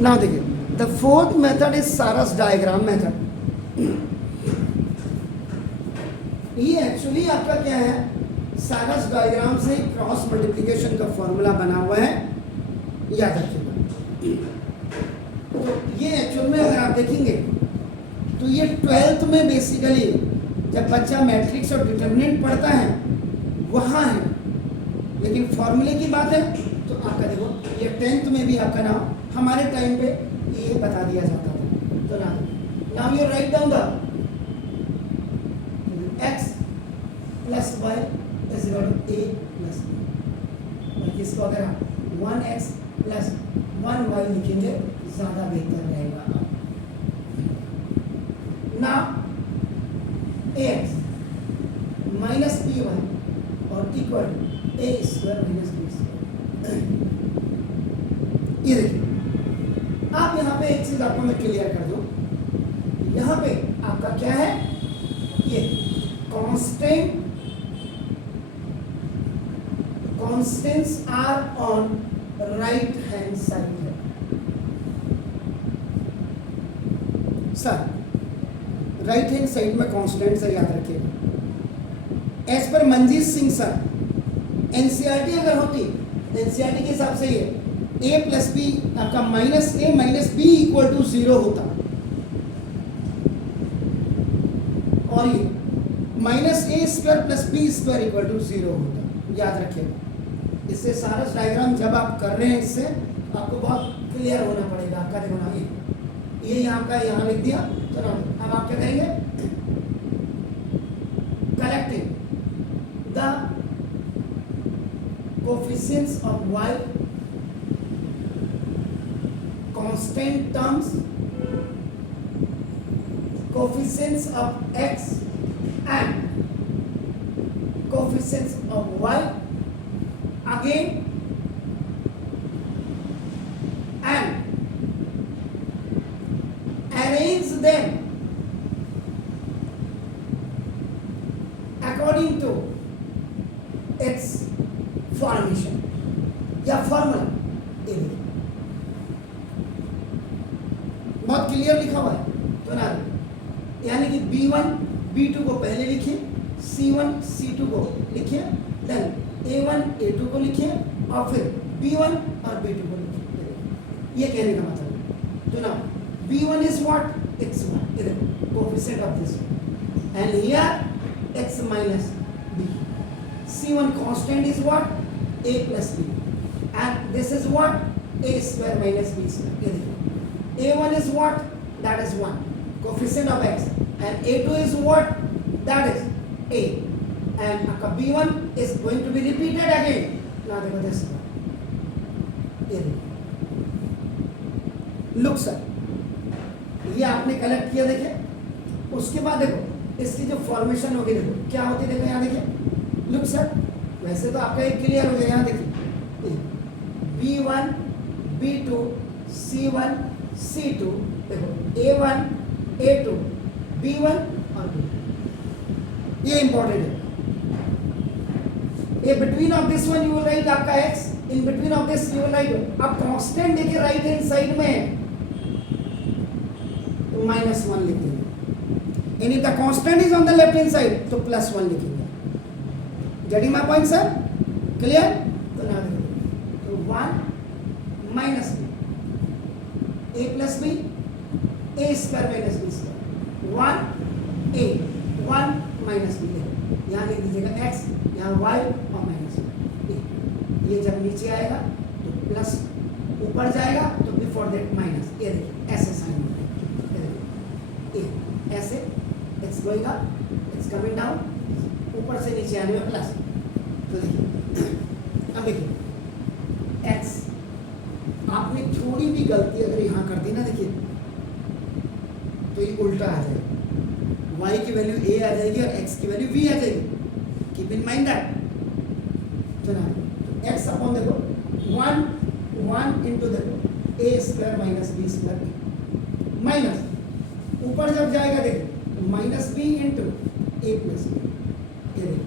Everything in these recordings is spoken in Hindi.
ना देखिए, द फोर्थ मेथड इज सारस डायग्राम मेथड। ये एक्चुअली आपका क्या है, सारस डायग्राम से क्रॉस मल्टीप्लिकेशन का फॉर्मूला बना हुआ है, याद रखिएगा। तो ये एक्चुअल में अगर आप देखेंगे तो ये 12th में बेसिकली जब बच्चा मैट्रिक्स और डिटर्मिनेंट पढ़ता है वहाँ है, लेकिन फॉर्मूले की बात है तो आपका देखो ये 10th में भी आपका नाम हमारे टाइम पे ये बता दिया जाता था। तो now you write down the x plus y is equal to a plus b। इसको अगर आप 1x प्लस 1y लिखेंगे ज़्यादा बेहतर रहेगा। Now ax minus b y और equal a square minus b square. ये देखिए, आप यहाँ पे एक चीज आपको मैं क्लियर कर दूं, यहाँ पे आपका क्या है, ये constants are on right hand side है सर, राइट हैंड साइड में कांस्टेंट्स है, याद रखिएगा। As per Manjeet Singh sir, NCERT अगर होती, एनसीईआरटी के हिसाब से ये a प्लस बी आपका minus a minus b equal to 0 होता, और ये minus a square plus b square equal to 0 होता, याद रखिएगा। इससे सारस डायग्राम जब आप कर रहे हैं इससे आपको बहुत क्लियर होना पड़ेगा। आपका देखो ना, ये यहाँ का यहाँ लिख दिया, तो ना अब आप क्या करेंगे, collecting the coefficients of y constant terms, coefficients of x and coefficients of y, again and arrange them according to its formation या formula। बहुत क्लियर लिखा हुआ है, तो ना यानी कि b1 b2 को पहले लिखिए, c1 c2 को लिखिए, देन a1 a2 को लिखिए और फिर b1 और b2 को लिखिए। ये कहने का मतलब है। तो ना b1 इज व्हाट, x1 इधर coefficient of this and here x minus b। c1 constant is what, a plus b and this is what a square minus b square. A1 is what? That is 1. Coefficient of x. And A2 is what? That is A. And B1 is going to be repeated again. Now देखो this one. Look sir. ये आपने कलेक्ट किया, देखिए। उसके बाद देखो इसकी जो फॉर्मेशन होगी, देखो क्या होती है, देखो यहाँ देखिए। लुक सर, वैसे तो आपका एक क्लियर हो गया, यहाँ देखिए B1 B2 C1 C2, देखो A1 A2 B1 और B2, ये इंपॉर्टेंट है। ये between of this one you will write आपका x, in between of this you will write, अब कांस्टेंट देखिए राइट हैंड साइड में तो -1 लिख देंगे, and if the constant is on the left hand side तो +1 लिखेंगे। Getting my point sir, clear? तो ना देखो, तो 1 minus a plus b, a square minus b square, 1 a 1 minus b, यहाँ लिख दीजिएगा x, यहाँ y और माइनस a। ये जब नीचे आएगा तो प्लस, ऊपर जाएगा तो बिफोर दैट माइनस। ये देखिए ऐसे साइन होगा, ऐसे x going up, x coming down, ऊपर से नीचे आने में प्लस। तो देखिए, अब देखिए x, आपने थोड़ी भी गलती अगर यहाँ कर दी ना, देखिए तो ये उल्टा आ जाएगा, y की वैल्यू a आ जाएगी और x की वैल्यू v आ जाएगी। Keep in mind that. तो ना x अपॉन देखो 1 इंटू देखो a square minus b square, minus ऊपर जब जाएगा देखो minus b into a plus b। ये देखो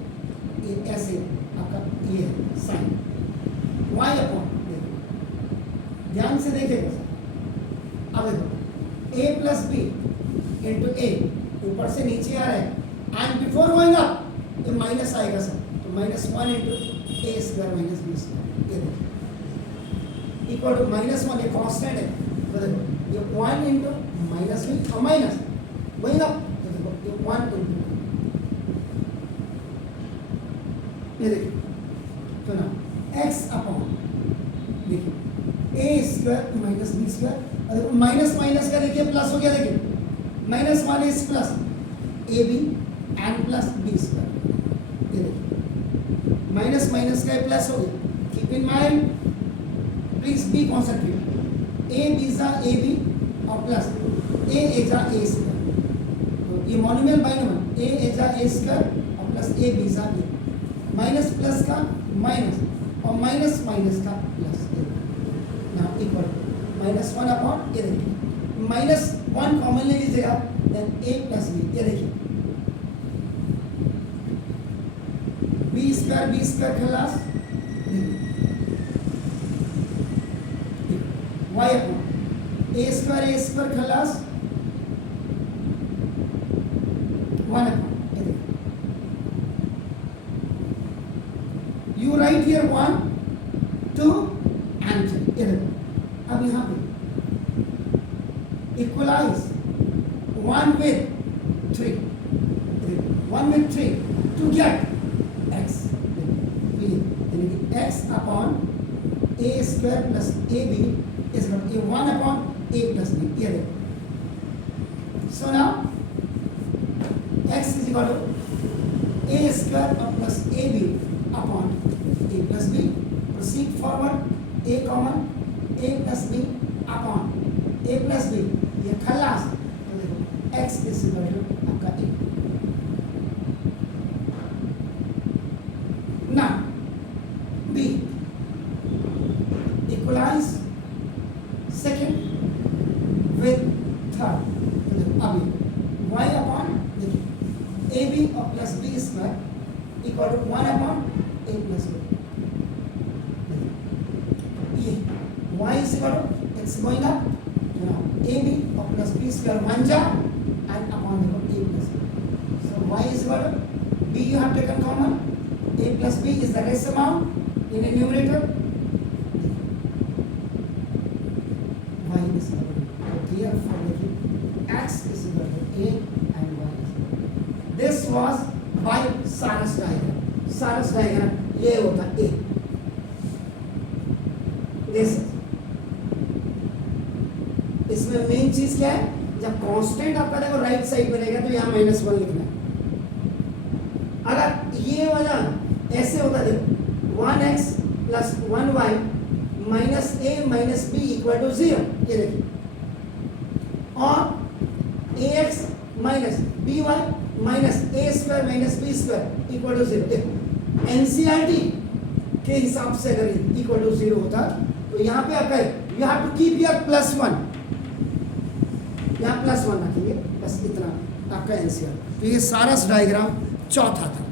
ये ऐसे आपका ये साइन y अपॉन, ध्यान से देखिएगा अब देखो a प्लस बी इंटू ए, ऊपर से नीचे आ रहा है एंड बिफोर गोइंग अप ये माइनस आएगा सर, तो -1 इंटू ए स्क्वायर माइनस बी स्क्वायर, ये देखो इक्वल टू -1, ये कांस्टेंट है, तो देखो ये 1 इंटू माइनस बी और माइनस गोइंग अप, तो देखो ये 1 इंटू, ये देखिए तो ना x अपॉन देखिए a square minus b square, और माइनस माइनस का देखिए प्लस हो गया, देखिए -1 is plus a b and plus b square, ये देखिए माइनस माइनस का प्लस हो गया, keep in mind please be concentrate, a b जा ए बी और प्लस ए जा ए स्क्वायर, तो ये मॉन्यूमेंट बाइनोमियल ए जा ए स्क्वायर और प्लस ए बी जा ए, माइनस प्लस का माइनस और माइनस माइनस का प्लस, नाउ इक्वल -1 अपॉन ये देखिए -1 कॉमन ले लीजिएगा, देन a प्लस बी, ये देखिए बी स्क्वायर खलास y अपॉन a स्क्वायर खलास 1 अपॉन, ये देखिए you write here 1 2 and 3, ये देखो अब यहाँ पे equalise 1 with 3 to get x, यानी कि x upon a square plus a b is equal to 1 upon a plus b, ये देखो so now x is equal to a square plus a b upon a plus b, proceed forward a common a plus b upon a plus b, ये खलास, तो देखो x इज इक्वल टू आपका a, ना b equalise second with third, तो देखो अभी y अपॉन देखिए a बी और plus b square equal to 1 upon a plus b, ये y is equal to x going up, you know a b or plus b square 1 ja and upon the a plus b, so y is equal to b you have taken common, a plus b is the rest amount in a numerator, y is equal to, therefore x is equal to a and y is equal to, this was by Sarus diagram, Sarus diagram ये होता a, इसमें मेन चीज क्या है, जब कांस्टेंट आपका देखो राइट साइड में रहेगा तो यहाँ -1 लिखना है, अगर ये वाला ऐसे होता देखो 1x plus 1y minus a minus b equal to 0, ये देखिए, और ax minus by minus a square minus b square equal to 0, देखो एनसीईआरटी के हिसाब से अगर इक्वल टू 0 होता तो यहाँ पे आपका you have to keep your +1, यहाँ +1 रखेंगे, बस इतना आपका एनसीईआर, तो ये सारस डायग्राम चौथा था।